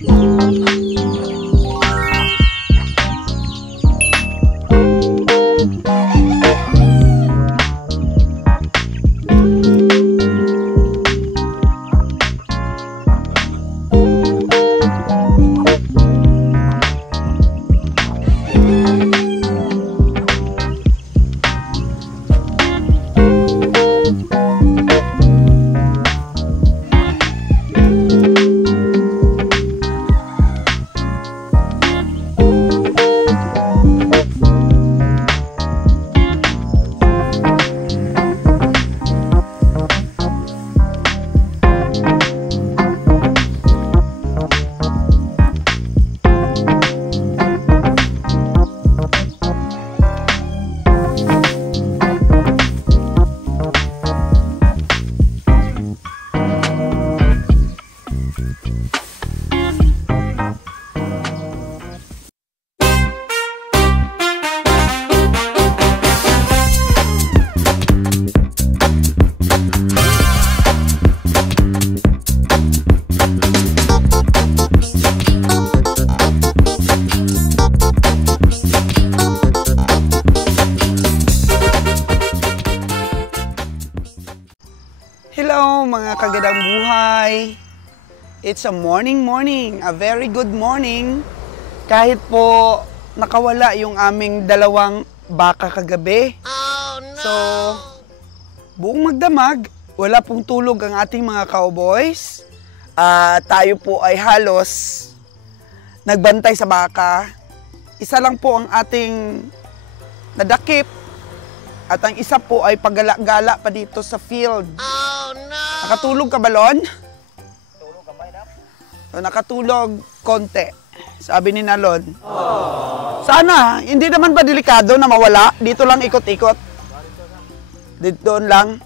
Hello mga kagandang buhay! It's a morning, a very good morning. Kahit po nakawala yung aming dalawang baka kagabi. Oh, no! So, buong magdamag, wala pong tulog ang ating mga cowboys. Tayo po ay halos nagbantay sa baka. Isa lang po ang ating nadakip. At ang isa po ay paggala-gala pa dito sa field. Oh, no! Nakatulog ka ba, Lon? Tulog ka ba, so, nakatulog konti. Sabi ni Nalon. Oh. Sana, hindi naman ba delikado na mawala? Dito lang ikot-ikot. Dito lang.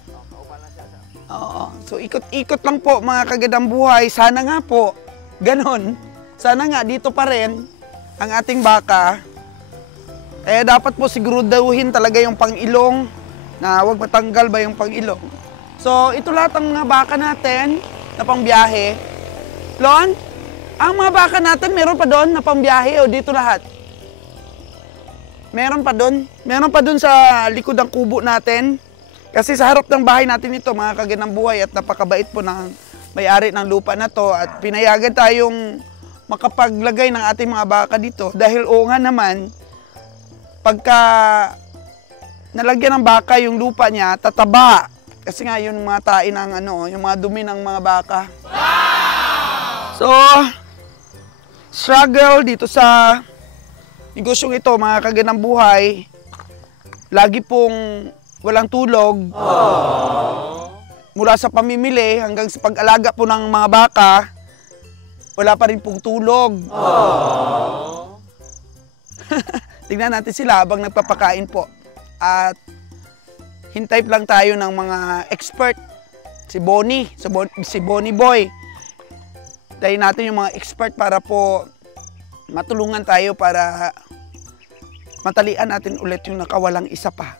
Oo. So, ikot-ikot lang po mga kagandang buhay. Sana nga po, ganon. Sana nga, dito pa rin ang ating baka. Eh, dapat po siguruduhin talaga yung pang-ilong na huwag matanggal ba yung pang-ilong. So, ito lahat ang mga baka natin na pangbiyahe. Lon, ang mga baka natin meron pa doon na pangbiyahe o dito lahat? Meron pa doon? Meron pa doon sa likod ng kubo natin. Kasi sa harap ng bahay natin ito, mga kagandang buhay at napakabait po ng may-ari ng lupa na to at pinayagan tayong makapaglagay ng ating mga baka dito. Dahil oo nga naman, pagka nalagyan ng baka yung lupa niya, tataba. Kasi nga yung mga tain ng yung mga dumi ng mga baka. Wow! So, struggle dito sa negosyong ito, mga kagandang buhay. Lagi pong walang tulog. Aww. Mula sa pamimili hanggang sa pag-alaga po ng mga baka, wala pa rin pong tulog. Tingnan natin sila habang nagpapakain po. At hintay lang tayo ng mga expert. Si Bonnie, si Bonnie Boy. Tayo natin yung mga expert para po matulungan tayo para matalian natin ulit yung nakawalang isa pa.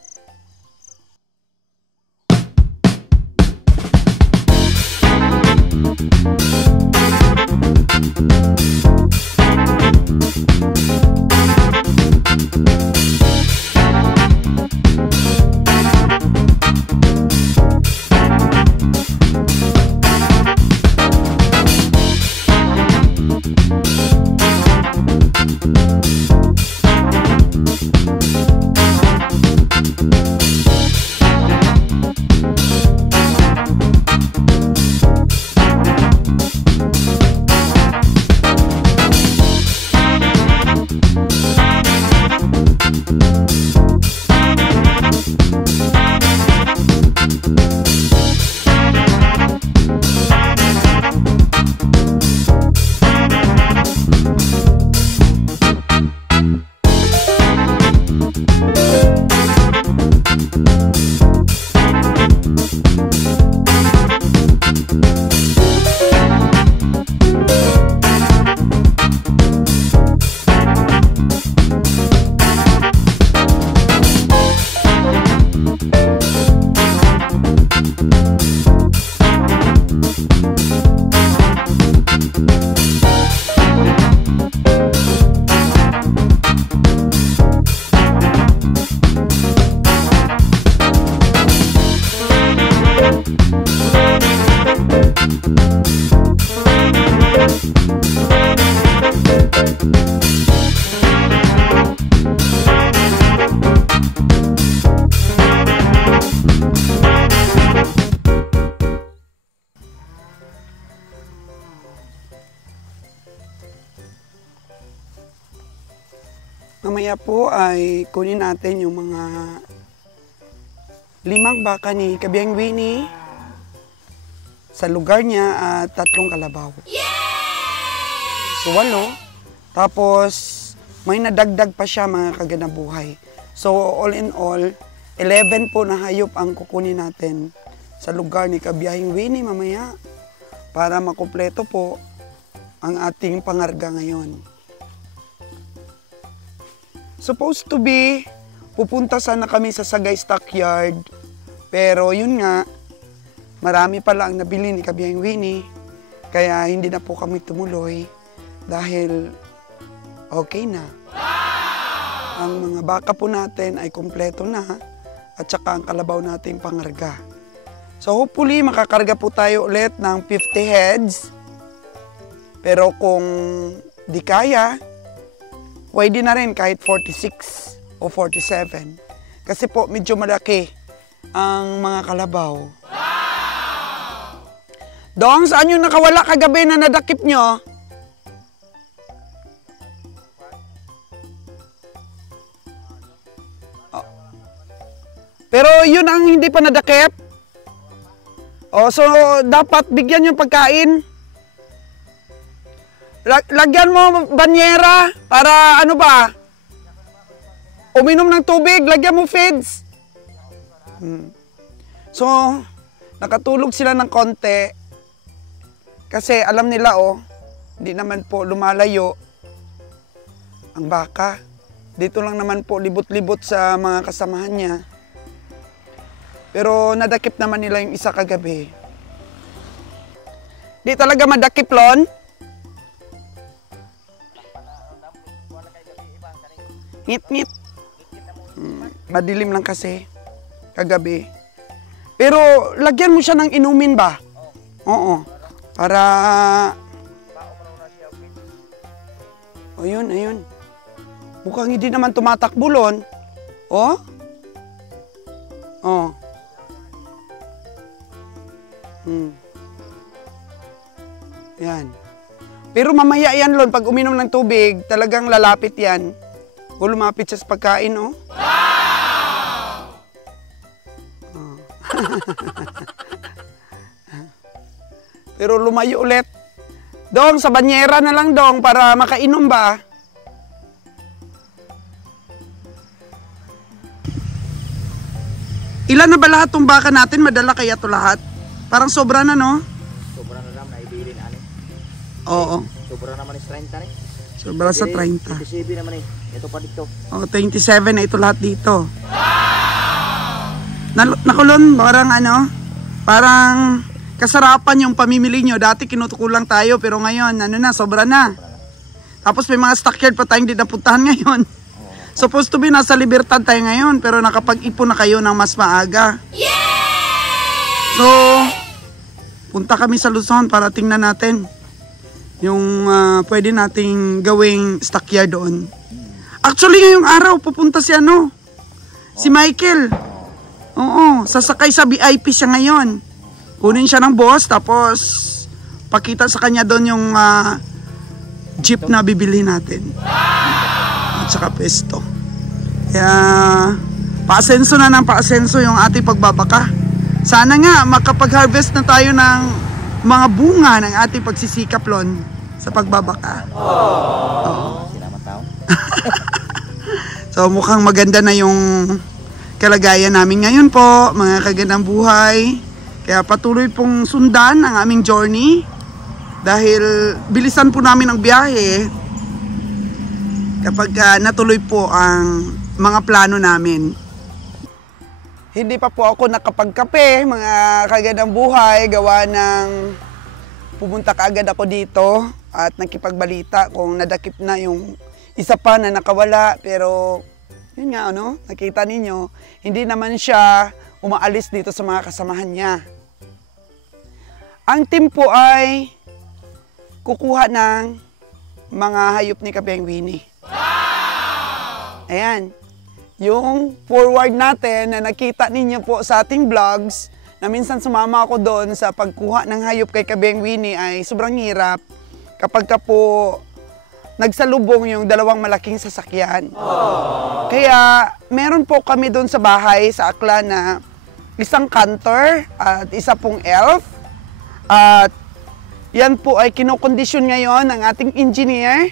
Mamaya po ay kunin natin yung mga 5 baka ni Kabiyang Winnie sa lugar niya at 3 kalabaw. So 8. Tapos may nadagdag pa siya mga kaganabuhay. So all in all, 11 po na hayop ang kukunin natin sa lugar ni Kabiyang Winnie mamaya para makumpleto po ang ating pangarga ngayon. Supposed to be, pupunta sana kami sa Sagay Stockyard. Pero yun nga, marami pala ang nabili ni Kabiyang Winnie. Kaya hindi na po kami tumuloy dahil okay na. Ang mga baka po natin ay kumpleto na at saka ang kalabaw nating pangarga. So hopefully makakarga po tayo ulit ng 50 heads. Pero kung di kaya, pwede na rin kahit 46 o 47. Kasi po medyo malaki ang mga kalabaw. Wow! Dong, saan yung nakawala kagabi na nadakip nyo? Oh. Pero yun ang hindi pa nadakip? Oh, so dapat bigyan yung pagkain. Lagyan mo banyera para ano ba? Uminom ng tubig, lagyan mo feeds. So, nakatulog sila ng konti. Kasi alam nila hindi naman po lumalayo ang baka. Dito lang naman po libot-libot sa mga kasamahan niya. Pero nadakip naman nila yung isa kagabi. Di talaga madakip, Lon? Ngit-ngit. Madilim lang kasi kagabi. Pero lagyan mo siya ng inumin ba? Oo. Para... Ayun, ayun. Mukhang hindi naman tumatakbo, Lon. Oh? Oh. Yan. Pero mamaya yan, Lon, pag uminom ng tubig, talagang lalapit yan. O lumapit siya sa pagkain, oh. Wow! Oh. Pero lumayo ulit. Dong, sa banyera na lang, Dong, para makainom ba? Ilan na ba lahat tong baka natin? Madala kaya to lahat? Parang sobra na, no? Sobra na lang, naibilin, ani. Oo. Sobra naman is 30, ni. Sobra sa 30. 27 naman, ito pa dito. Oh, 27 na ito lahat dito. Wow! Nakulon, parang kasarapan yung pamimili nyo. Dati kinutukulang tayo, pero ngayon, sobra na. Tapos may mga stockyard pa tayong di napuntahan ngayon. Supposed to be nasa Libertad tayo ngayon, pero nakapag-ipon na kayo ng mas maaga. Yay! So, punta kami sa Luzon para tingnan natin yung pwede nating gawing stockyard doon. Actually, ngayong araw, pupunta si si Michael. Oo, sasakay sa VIP siya ngayon. Kunin siya ng boss, tapos pakita sa kanya doon yung jeep na bibili natin. At saka pesto. Kaya, paasenso na ng paasenso yung ating pagbabaka. Sana nga, makapag-harvest na tayo ng mga bunga ng ating pagsisikap, Lon, sa pagbabaka. Oh. Salamat tao. So, mukhang maganda na yung kalagayan namin ngayon po, mga kagandang buhay. Kaya patuloy pong sundan ang aming journey. Dahil bilisan po namin ang biyahe kapag natuloy po ang mga plano namin. Hindi pa po ako nakapagkape, mga kagandang buhay, gawa ng pumunta kaagad ako dito at nakipagbalita kung nadakip na yung isa pa na nakawala. Pero yun nga, nakita ninyo, hindi naman siya umaalis dito sa mga kasamahan niya. Ang team po ay kukuha ng mga hayop ni Kabeng Winnie. Ayan. Yung forward natin na nakita ninyo po sa ating vlogs, na minsan sumama ako doon sa pagkuha ng hayop kay Kabeng Winnie ay sobrang hirap kapag ka po nagsalubong yung dalawang malaking sasakyan. Kaya meron po kami doon sa bahay sa Aklan na isang canter at isa pong elf. At yan po ay kinokondisyon ngayon ng ating engineer.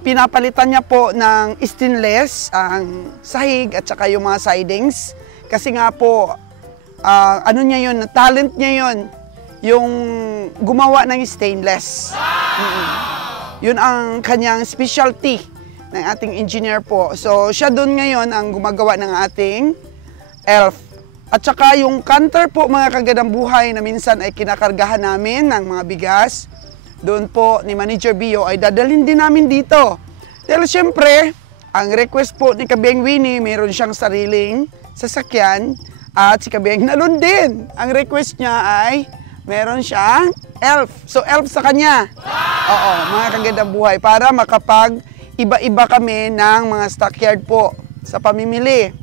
Pinapalitan niya po ng stainless ang sahig at saka yung mga sidings. Kasi nga po, ano niya yun, talent niya yun, yung gumawa ng stainless. Yun ang kanyang specialty ng ating engineer po. So siya doon ngayon ang gumagawa ng ating elf. At saka yung canter po mga kagadang buhay na minsan ay kinakargahan namin ng mga bigas. Doon po ni Manager Bio ay dadalhin din namin dito. Dahil siyempre, ang request po ni Kabeng Winnie, mayroon siyang sariling sasakyan at si Kabeng Nalon din. Ang request niya ay meron siyang elf. So elf sa kanya. Oo, mga kagandang buhay para makapag iba-iba kami ng mga stockyard po sa pamimili.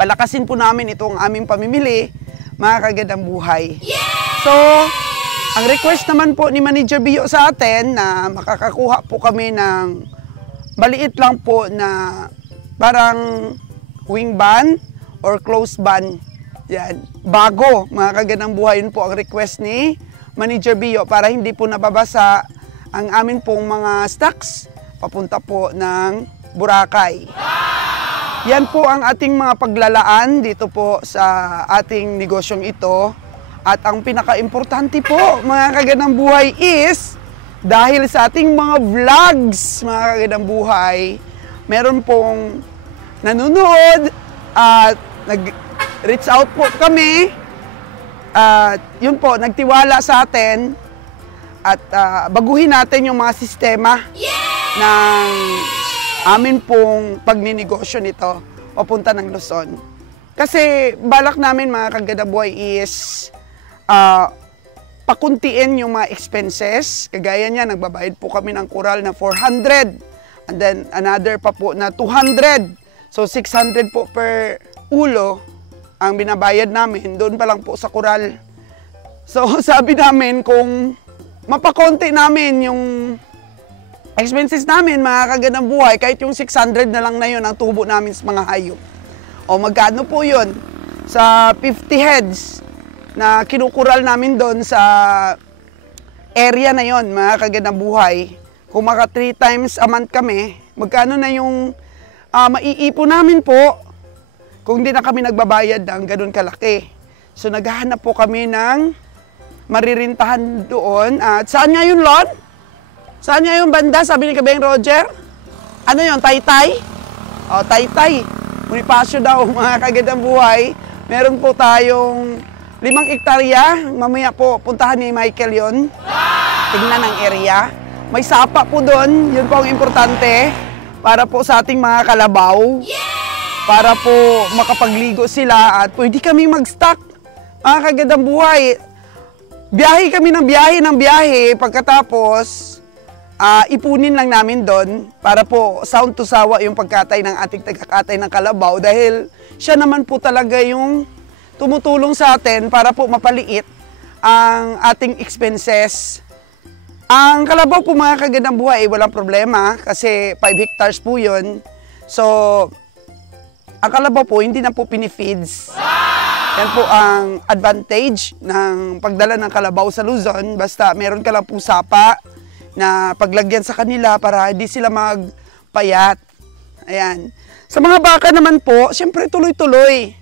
Palakasin po namin itong aming pamimili, mga kagandang buhay. So, ang request naman po ni Manager Bio sa atin na makakakuha po kami ng maliit lang po na parang wing ban or close ban. Yan. Bago, mga kagandang buhay, yun po ang request ni Manager Bio para hindi po nababasa ang amin pong mga stocks papunta po ng Boracay. Yan po ang ating mga paglalaan dito po sa ating negosyong ito. At ang pinaka-importante po, mga kagandang buhay, is dahil sa ating mga vlogs, mga kagandang buhay, meron pong nanonood at nag-reach out po kami. At yun po, nagtiwala sa atin at baguhin natin yung mga sistema ng amin pong pagninegosyo nito papunta ng Luzon. Kasi balak namin mga kagandang buhay is pakuntiin yung mga expenses. Kagaya niya, nagbabayad po kami ng kural na 400 and then another pa po na 200. So 600 po per ulo ang binabayad namin. Doon pa lang po sa kural. So sabi namin kung mapakonti namin yung expenses namin, mga kagandang buhay, kahit yung 600 na lang na yun ang tubo namin sa mga hayop. O magkano po yun? Sa 50 heads na kinukural namin doon sa area na yon, mga kagandang buhay. Kung maka 3 times a month kami, magkano na yung maiipon namin po kung di na kami nagbabayad ng ganun kalaki. So naghahanap po kami ng maririntahan doon. At saan nga yun, Lon? Saan nga yung banda? Sabi ni Kabeng Roger? Ano yun? Taytay? O, Taytay. Bonifacio daw, mga kagandang buhay. Meron po tayong 5 hektarya. Mamaya po, puntahan ni Michael yon. Tingnan ang area. May sapa po doon. Yun po ang importante. Para po sa ating mga kalabaw. Para po makapagligo sila at pwede kami mag-stock. Mga kagandang buhay. Biyahe kami ng biyahe. Pagkatapos, ipunin lang namin doon para po sound to sawa yung pagkatay ng ating tagakatay ng kalabaw. Dahil siya naman po talaga yung tumutulong sa atin para po mapaliit ang ating expenses. Ang kalabaw po mga kagandang buhay ay walang problema kasi 5 hectares po yun. So, ang kalabaw po hindi na po pinifeeds. Yan po ang advantage ng pagdala ng kalabaw sa Luzon. Basta meron ka lang po sapa na paglagyan sa kanila para hindi sila magpayat. Ayan. Sa mga baka naman po, siyempre tuloy-tuloy.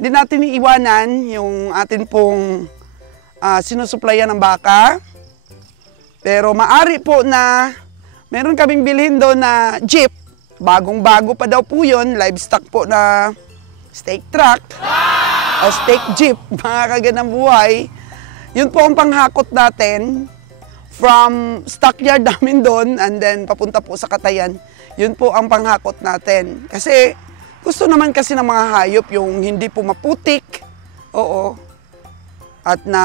Hindi natin iiwanan yung atin pong sinusuplayan ng baka. Pero maari po na meron kaming bilhin doon na jeep. Bagong-bago pa daw po yun. Livestock po na steak truck. O steak jeep, mga kagandang buhay. Yun po ang panghakot natin from stockyard namin doon and then papunta po sa Katayan. Yun po ang panghakot natin. Kasi gusto naman kasi ng mga hayop yung hindi po maputik. Oo. At na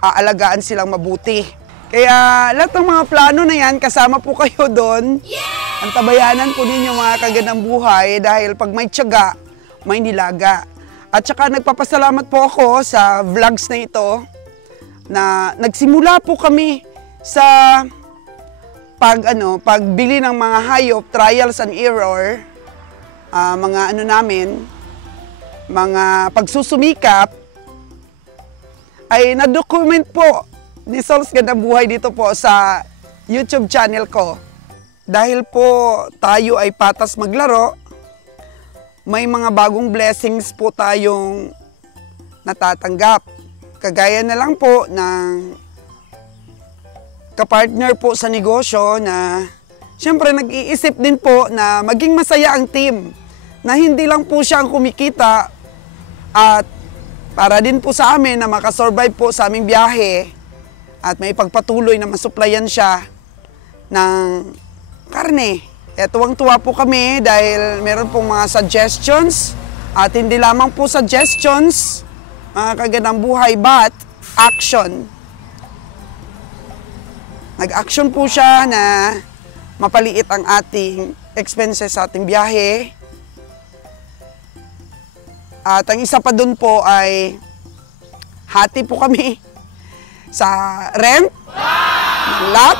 aalagaan silang mabuti. Kaya lahat ng mga plano na yan, kasama po kayo doon. Ang tabayanan po ninyo mga kagandang buhay dahil pag may tiyaga, may nilaga. At saka nagpapasalamat po ako sa vlogs na ito na nagsimula po kami sa pagbili ng mga hayop, trials and error, mga pagsusumikap, ay na-document po ni Sol's Gandang Buhay dito po sa YouTube channel ko. Dahil po tayo ay patas maglaro, may mga bagong blessings po tayong natatanggap. Kagaya na lang po ng kapartner po sa negosyo na siyempre nag-iisip din po na maging masaya ang team. Na hindi lang po siya ang kumikita at para din po sa amin na makasurvive po sa aming biyahe at may pagpatuloy na masuplayan siya ng karne. Kaya tuwang-tuwa po kami dahil meron pong mga suggestions at hindi lamang po suggestions, mga kagandang buhay, but action. Nag-action po siya na mapaliit ang ating expenses sa ating biyahe. At ang isa pa dun po ay hati po kami sa rent ng lot.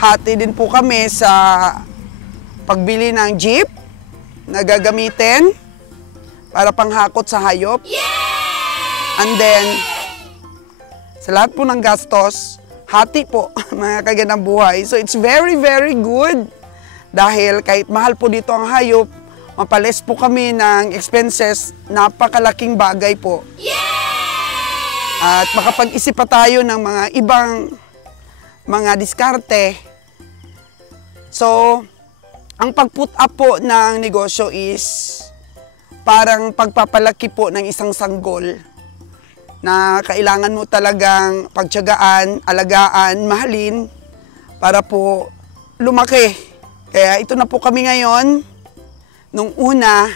Hati din po kami sa pagbili ng jeep na gagamitin para panghakot sa hayop. And then, sa lahat po ng gastos, hati po mga kagandang buhay. So it's very, very good dahil kahit mahal po dito ang hayop, mapalis po kami ng expenses, napakalaking bagay po. At makapag-isip pa tayo ng mga ibang mga diskarte. So, ang pag-put up po ng negosyo is parang pagpapalaki po ng isang sanggol na kailangan mo talagang pagtiyagaan, alagaan, mahalin para po lumaki. Kaya ito na po kami ngayon. Nung una,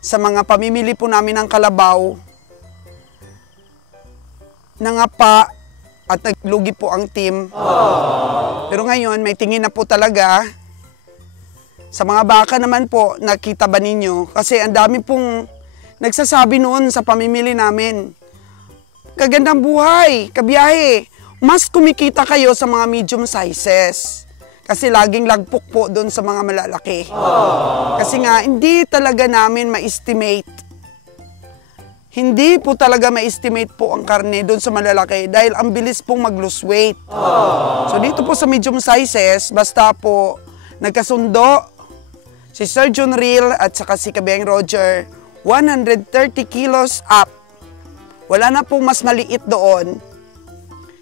sa mga pamimili po namin ng kalabaw, nangapa at naglugi po ang team. Pero ngayon, may tingin na po talaga. Sa mga baka naman po, nakita ba ninyo? Kasi ang dami pong nagsasabi noon sa pamimili namin. Kagandang buhay, kabiyahe, mas kumikita kayo sa mga medium sizes. Kasi laging lagpok po doon sa mga malalaki. Kasi nga, hindi talaga namin ma-estimate. Hindi po talaga ma-estimate po ang karne doon sa malalaki dahil ang bilis pong mag-lose weight. So dito po sa medium sizes, basta po nagkasundo si Sir John Real at saka si Kabeng Roger, 130 kilos up. Wala na pong mas maliit doon.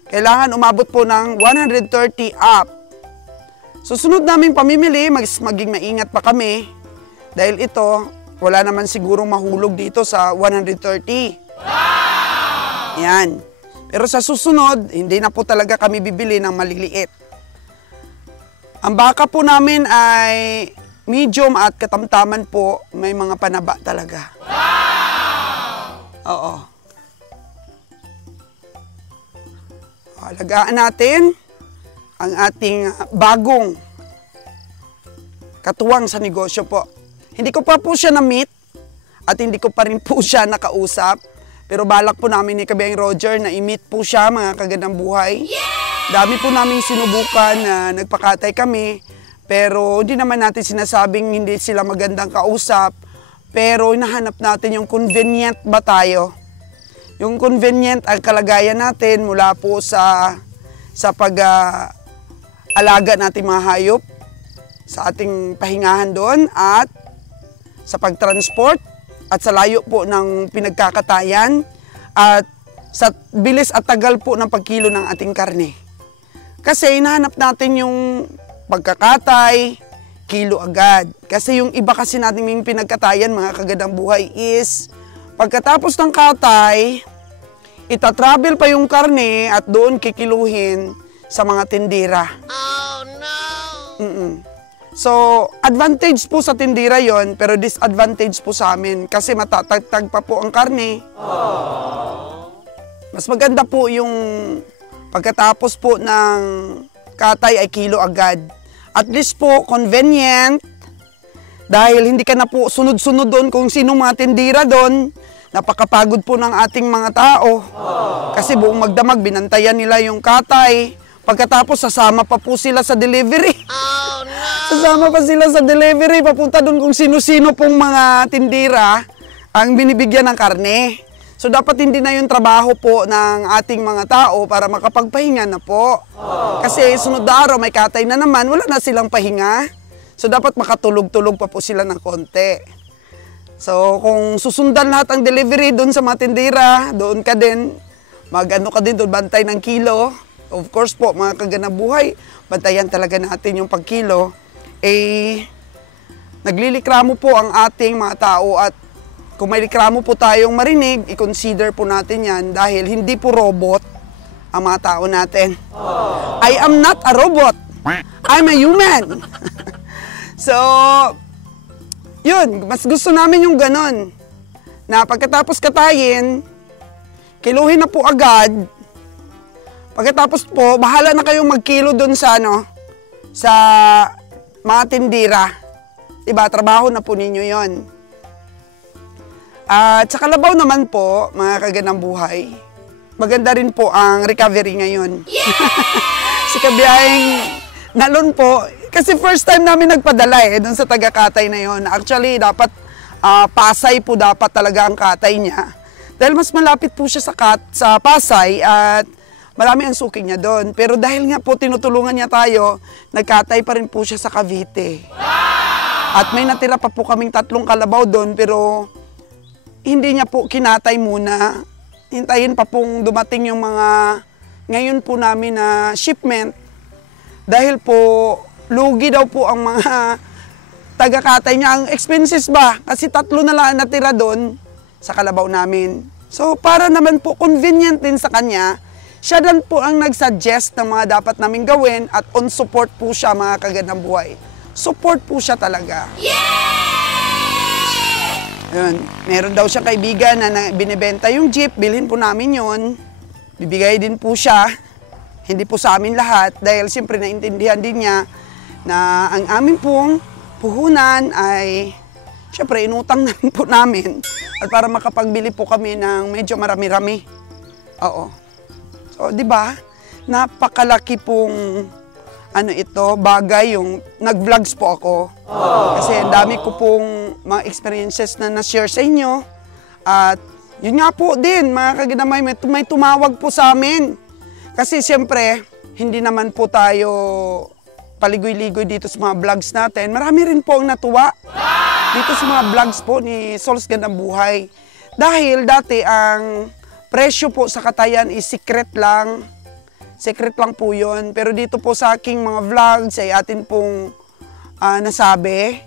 Kailangan umabot po ng 130 up. Susunod naming pamimili, maging maingat pa kami. Dahil ito, wala naman sigurong mahulog dito sa 130. Yan. Pero sa susunod, hindi na po talaga kami bibili ng maliliit. Ang baka po namin ay medium at katamtaman po. May mga panaba talaga. Oo. Alagaan natin ang ating bagong katuwang sa negosyo po. Hindi ko pa po siya na-meet at hindi ko pa rin po siya nakausap. Pero balak po namin ni Kabeng Roger na i-meet po siya, mga kagandang buhay. Dami po namin sinubukan na nagpakatay kami. Pero hindi naman natin sinasabing hindi sila magandang kausap. Pero hinahanap natin yung convenient ba tayo. Yung convenient ang kalagayan natin mula po sa pag-alaga nating mga hayop, sa ating pahingahan doon at sa pag-transport at sa layo po ng pinagkakatayan at sa bilis at tagal po ng pagkilo ng ating karne. Kasi hinahanap natin yung pagkakatay, kilo agad. Kasi yung iba kasi nating pinagkatayan, mga kagandang buhay, is pagkatapos ng katay, itatravel pa yung karne at doon kikiluhin sa mga tindera. Oh no! So, advantage po sa tindera yon, pero disadvantage po sa amin kasi matatagtag pa po ang karne. Mas maganda po yung Pagkatapos po ng katay ay kilo agad. At least po, convenient. Dahil hindi ka na po sunod-sunod doon kung sino mga tindira doon. Napakapagod po ng ating mga tao. Kasi buong magdamag, binantayan nila yung katay. Pagkatapos, sasama pa po sila sa delivery. Oh, no! Sasama pa sila sa delivery. Papunta doon kung sino-sino pong mga tindira ang binibigyan ng karne. So, dapat hindi na yung trabaho po ng ating mga tao para makapagpahinga na po. Kasi sunod na araw, may katay na naman, wala na silang pahinga. So, dapat makatulog-tulog pa po sila ng konti. So, kung susundan lahat ang delivery doon sa mga tindira, doon ka din, mag-ano ka din doon, bantay ng kilo. Of course po, mga kaganang buhay, bantayan talaga natin yung pagkilo. Naglilikramo po ang ating mga tao at kung may likramo po tayong marinig, i-consider po natin yan dahil hindi po robot ang mga tao natin. I am not a robot. I'm a human. So, yun, mas gusto namin yung ganon. Na pagkatapos katayin, kiluhin na po agad. Pagkatapos po, bahala na kayong magkilo doon sa, sa mga tindira. Diba, trabaho na po ninyo yon. At sa kalabaw naman po, mga kaganang buhay, maganda rin po ang recovery ngayon. Si kabiyahing nalun po, kasi first time namin nagpadala doon sa taga-katay na yon. Actually, dapat Pasay po dapat talaga ang katay niya. Dahil mas malapit po siya sa Pasay at marami ang suki niya doon. Pero dahil nga po tinutulungan niya tayo, nagkatay pa rin po siya sa Cavite. At may natira pa po kaming 3 kalabaw doon, pero hindi niya po kinatay muna. Hintayin pa pong dumating yung mga ngayon po namin na shipment. Dahil po, lugi daw po ang mga taga-katay niya. Ang expenses ba? Kasi 3 na lang natira doon sa kalabaw namin. So, para naman po convenient din sa kanya, siya dan po ang nag-suggest ng mga dapat namin gawin at on support po siya, mga kagandang buhay. Support po siya talaga. Yun. Meron daw siya kaibigan na binibenta yung jeep, bilhin po namin yun. Bibigay din po siya, hindi po sa amin lahat, dahil siyempre naintindihan din niya na ang amin pong puhunan ay siyempre inutang na po namin at para makapagbili po kami ng medyo marami-rami. Oo. So, di ba? Napakalaki pong bagay yung nag-vlogs po ako. Kasi ang dami ko pong mga experiences na na-share sa inyo. At yun nga po din, mga kaginamay, may tumawag po sa amin. Kasi siyempre, hindi naman po tayo paligoy-ligoy dito sa mga vlogs natin. Marami rin po ang natuwa dito sa mga vlogs po ni Sol's Gandang Buhay. Dahil dati ang presyo po sa katayan is secret lang. Secret lang po yun. Pero dito po sa aking mga vlogs ay atin pong nasabi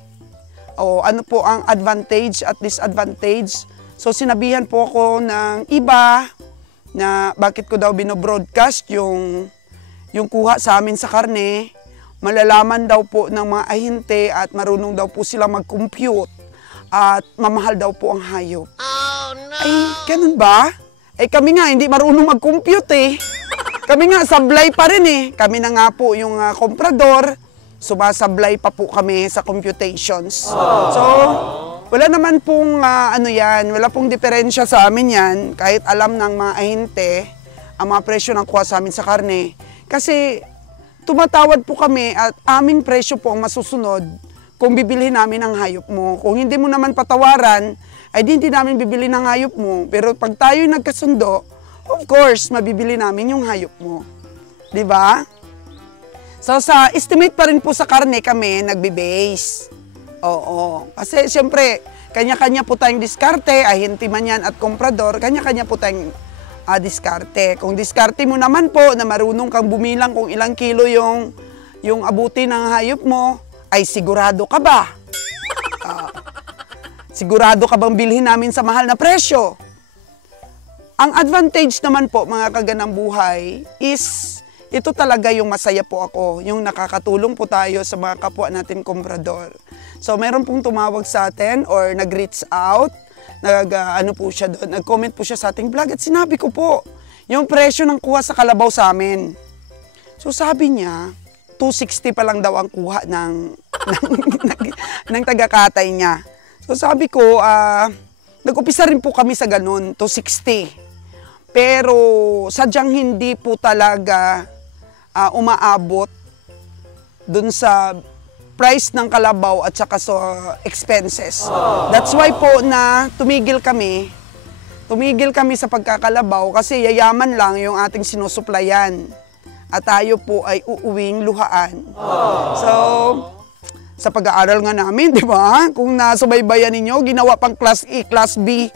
ano po ang advantage at disadvantage. So sinabihan po ako ng iba na bakit ko daw binobroadcast yung kuha sa amin sa karne. Malalaman daw po ng mga ahente at marunong daw po sila mag-compute at mamahal daw po ang hayop. Oh, no! Ay, ganun ba? Ay kami nga hindi marunong mag-compute Kami nga, sablay pa rin Kami na nga po yung komprador, sumasablay pa po kami sa computations. So, wala naman pong wala pong diferensya sa amin yan, kahit alam ng mga ahente ang mga presyo ng kuha sa amin sa karne. Kasi tumatawad po kami at aming presyo po ang masusunod kung bibili namin ang hayop mo. Kung hindi mo naman patawaran, ay hindi namin bibili ng hayop mo. Pero pag tayo'y nagkasundo, of course, mabibili namin yung hayop mo. Diba? So, sa estimate pa rin po sa karne kami nagbe-base. Oo. Kasi, siyempre, kanya-kanya po tayong diskarte, ahinti man yan at komprador, kanya-kanya po tayong diskarte. Kung diskarte mo naman po na marunong kang bumilang kung ilang kilo yung abuti ng hayop mo, ay sigurado ka ba? Sigurado ka bang bilhin namin sa mahal na presyo? Ang advantage naman po, mga kaganang buhay, is ito talaga yung masaya po ako, yung nakakatulong po tayo sa mga kapwa natin komprador. So, meron pong tumawag sa atin or nag-reach out, po siya doon, nag-comment po siya sa ating vlog at sinabi ko po, yung presyo ng kuha sa kalabaw sa amin. So sabi niya, 260 pa lang daw ang kuha ng taga-katay niya. So sabi ko, nag-upisa rin po kami sa ganun, 260. Pero sadyang hindi po talaga umaabot dun sa price ng kalabaw at saka sa expenses. That's why po na tumigil kami sa pagkakalabaw kasi yayaman lang yung ating sinusuplayan at tayo po ay uuwing luhaan. So, sa pag-aaral nga namin, di ba? Kung nasubaybayan ninyo, ginawa pang Class A, Class B,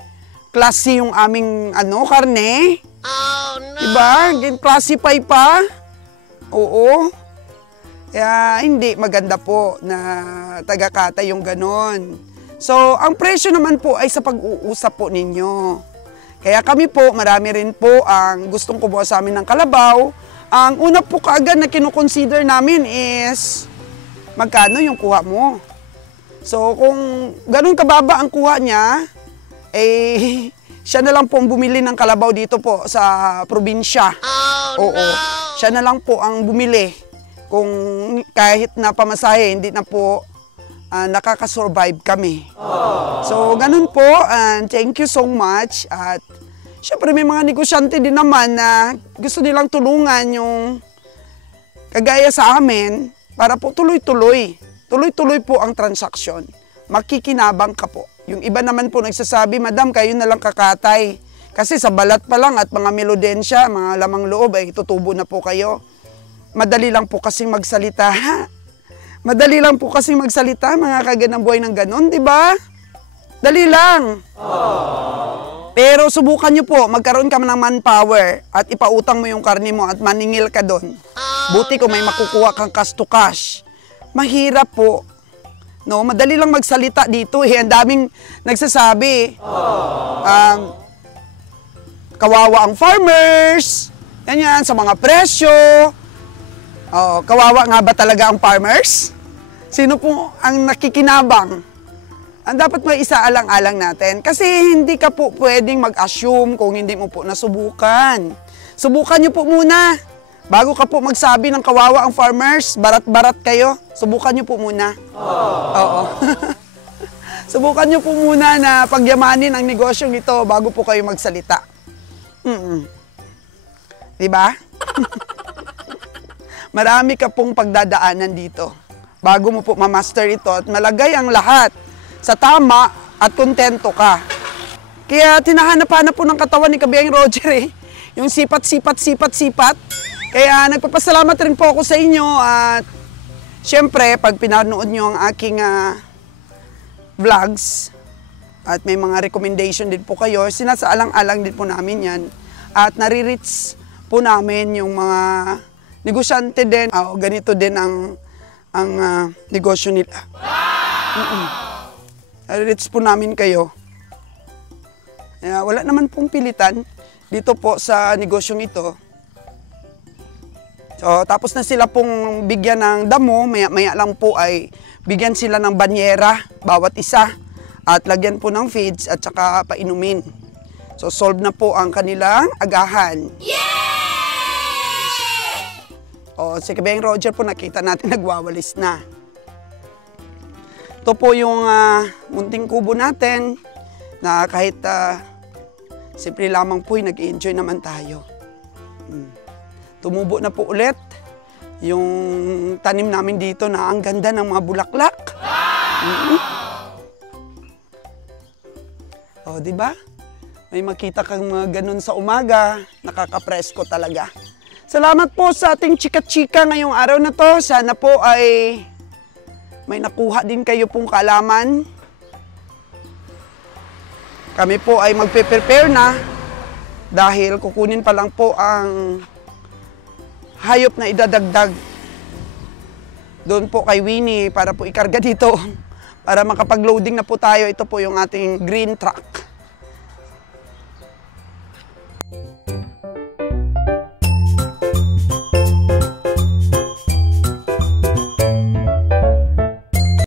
Class C yung aming karne. Oh, no! Diba? Classify pa. Oo. Kaya hindi maganda po na taga-katay yung ganon. So, ang presyo naman po ay sa pag-uusap po ninyo. Kaya kami po, marami rin po ang gustong kumuha sa amin ng kalabaw. Ang una po kaagad na kinukonsider namin is magkano yung kuha mo. So, kung ganun kababa ang kuha niya, eh, siya na lang po ang bumili ng kalabaw dito po sa probinsya. Oh, oo. No! Siya na lang po ang bumili. Kung kahit na pamasahe, hindi na po nakakasurvive kami. So, ganun po. And thank you so much. At syempre may mga negosyante din naman na gusto nilang tulungan yung kagaya sa amin para po tuloy-tuloy. Tuloy-tuloy po ang transaksyon. Makikinabang ka po. Yung iba naman po nagsasabi, Madam, kayo na lang kakatay. Kasi sa balat pa lang at mga melodensya, mga lamang loob ay tutubo na po kayo. Madali lang po kasing magsalita. Madali lang po kasing magsalita, mga kaganang buhay ng ganon, di ba? Dali lang. Pero subukan nyo po, magkaroon ka ng manpower at ipautang mo yung karne mo at maningil ka doon. Buti kung may makukuha kang cash to cash. Mahirap po. No, madali lang magsalita dito eh. Ang daming nagsasabi. Kawawa ang farmers. Ganyan, sa mga presyo. Kawawa nga ba talaga ang farmers? Sino po ang nakikinabang? Ang dapat may isaalang-alang natin. Kasi hindi ka po pwedeng mag-assume kung hindi mo po nasubukan. Subukan nyo po muna. Bago ka po magsabi ng kawawa ang farmers, barat-barat kayo, subukan nyo po muna. Oo. Subukan nyo po muna na pagyamanin ang negosyong ito bago po kayo magsalita. Diba? Marami ka pong pagdadaanan dito bago mo po ma-master ito at malagay ang lahat sa tama at kontento ka. Kaya tinahanap-hanap po ng katawan ni Kabiyang Roger eh. Yung sipat. Kaya nagpapasalamat rin po ako sa inyo at syempre pag pinanood nyo ang aking vlogs at may mga recommendation din po kayo, sinasaalang-alang din po namin yan at nare-reach po namin yung mga negosyante din. Ganito din ang negosyo nila. Nare-reach po namin kayo. Wala naman pong pilitan dito po sa negosyong ito. So, tapos na sila pong bigyan ng damo, maya lang po ay bigyan sila ng banyera, bawat isa, at lagyan po ng feeds at saka painumin. So, solve na po ang kanilang agahan. Si Kabiyang Roger po nakita natin nagwawalis na. Ito po yung munting kubo natin na kahit simple lamang po nag-enjoy naman tayo. Tumubo na po ulit yung tanim namin dito na ang ganda ng mga bulaklak. Di ba? May makita kang mga ganun sa umaga, nakakapresko talaga. Salamat po sa ating chika-chika ngayong araw na to. Sana po ay may nakuha din kayo pong kaalaman. Kami po ay magpe-prepare na dahil kukunin pa lang po ang hayop na idadagdag doon po kay Winnie para po ikarga dito para makapag-loading na po tayo. Ito po yung ating green truck.